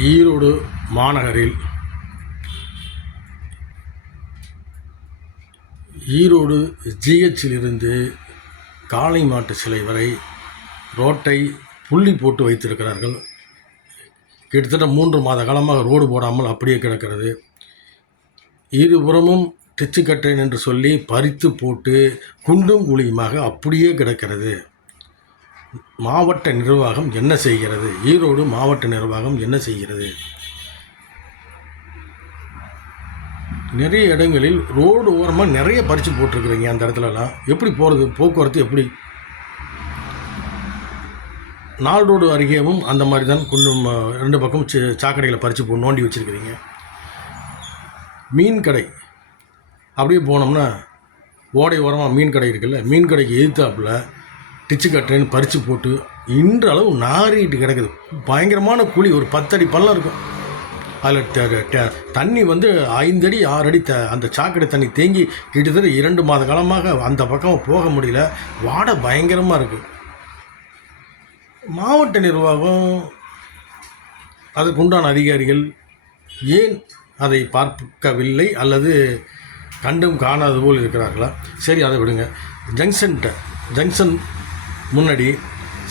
ஈரோடு மாநகரில் ஈரோடு ஜிஹெச்சிலிருந்து காளை மாட்டு சிலை வரை ரோட்டை புள்ளி போட்டு வைத்திருக்கிறார்கள். கிட்டத்தட்ட 3 மாத காலமாக ரோடு போடாமல் அப்படியே கிடக்கிறது. இருபுறமும் டிச்சுக்கட்டேன் என்று சொல்லி பறித்து போட்டு குண்டும் குழியுமாக அப்படியே கிடக்கிறது. மாவட்ட நிர்வாகம் என்ன செய்கிறது? ஈரோடு மாவட்ட நிர்வாகம் என்ன செய்கிறது? நிறைய இடங்களில் ரோடு ஓரமாக நிறைய பறித்து போட்டிருக்குறீங்க. அந்த இடத்துலலாம் எப்படி போகிறது? போக்குவரத்து எப்படி? நாள் ரோடு அருகேவும் அந்த மாதிரி தான் குண்டும் 2 பக்கம் சாக்கடைகளை பறித்து நோண்டி வச்சுருக்கிறீங்க. மீன் கடை அப்படியே போனோம்னா ஓடை ஓரமாக மீன் கடை இருக்குல்ல, மீன் கடைக்கு எதிர்த்தாப்பில் டிச்சு கட்டுறேன்னு பறித்து போட்டு இன்றளவு நாறிட்டு கிடக்குது. பயங்கரமான குழி, ஒரு 10 அடி பள்ளம் இருக்கும். அதில் தண்ணி 5 அடி 6 அடி அந்த சாக்கடை தண்ணி தேங்கி கிட்டத்தட்ட 2 மாத காலமாக அந்த பக்கம் போக முடியல. வாடை பயங்கரமாக இருக்குது. மாவட்ட நிர்வாகம் அதுக்குண்டான அதிகாரிகள் ஏன் அதை பார்க்கவில்லை அல்லது கண்டும் காணாத போல் இருக்கிறார்களா? சரி, அதை விடுங்க. ஜங்ஷன் முன்னாடி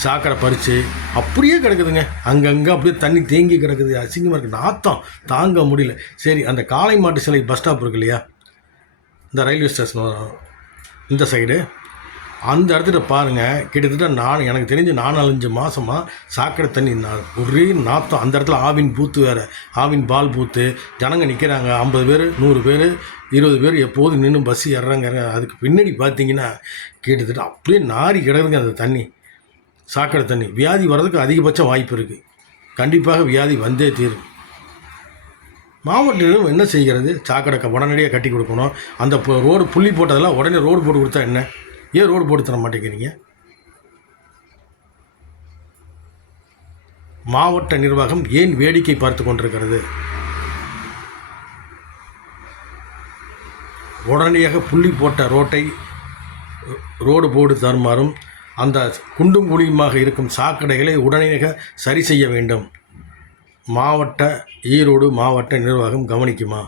சாக்கடை பறித்து அப்படியே கிடக்குதுங்க. அங்கங்கே அப்படியே தண்ணி தேங்கி கிடக்குது. அசிங்கமாக இருக்குது. நாத்தம் தாங்க முடியல. சரி, அந்த காளை மாட்டு சிலை பஸ் ஸ்டாப் இருக்கு இல்லையா, இந்த ரயில்வே ஸ்டேஷன் இந்த சைடு, அந்த இடத்துல பாருங்கள். கிட்டத்தட்ட எனக்கு தெரிஞ்சு 4-5 மாதமாக சாக்கடை தண்ணி ஒரே நாத்தம். அந்த இடத்துல ஆவின் பூத்து வேறு, ஆவின் பால் பூத்து. ஜனங்க நிற்கிறாங்க, 50 பேர் 100 பேர் 20 பேர் எப்போதும் நின்று பஸ் ஏறுறாங்க. அதுக்கு பின்னாடி பார்த்தீங்கன்னா கிட்டத்தட்ட அப்படியே நாரி கிடக்குதுங்க அந்த தண்ணி, சாக்கடை தண்ணி. வியாதி வர்றதுக்கு அதிகபட்ச வாய்ப்பு இருக்குது. கண்டிப்பாக வியாதி வந்தே தீரும். மாவட்டம் என்ன செய்கிறது? சாக்கடை உடனடியாக கட்டி கொடுக்கணும். அந்த ரோடு புள்ளி போட்டதெல்லாம் உடனே ரோடு போட்டு கொடுத்தா என்ன? ஏன் ரோடு போட்டு தர மாட்டேங்கிறீங்க? மாவட்ட நிர்வாகம் ஏன் வேடிக்கை பார்த்து கொண்டிருக்கிறது? உடனடியாக புள்ளி போட்ட ரோட்டை ரோடு போடு தருமாறும், அந்த குண்டும் குழியுமாக இருக்கும் சாக்கடைகளை உடனடியாக சரி செய்ய வேண்டும். ஈரோடு மாவட்ட நிர்வாகம் கவனிக்குமா?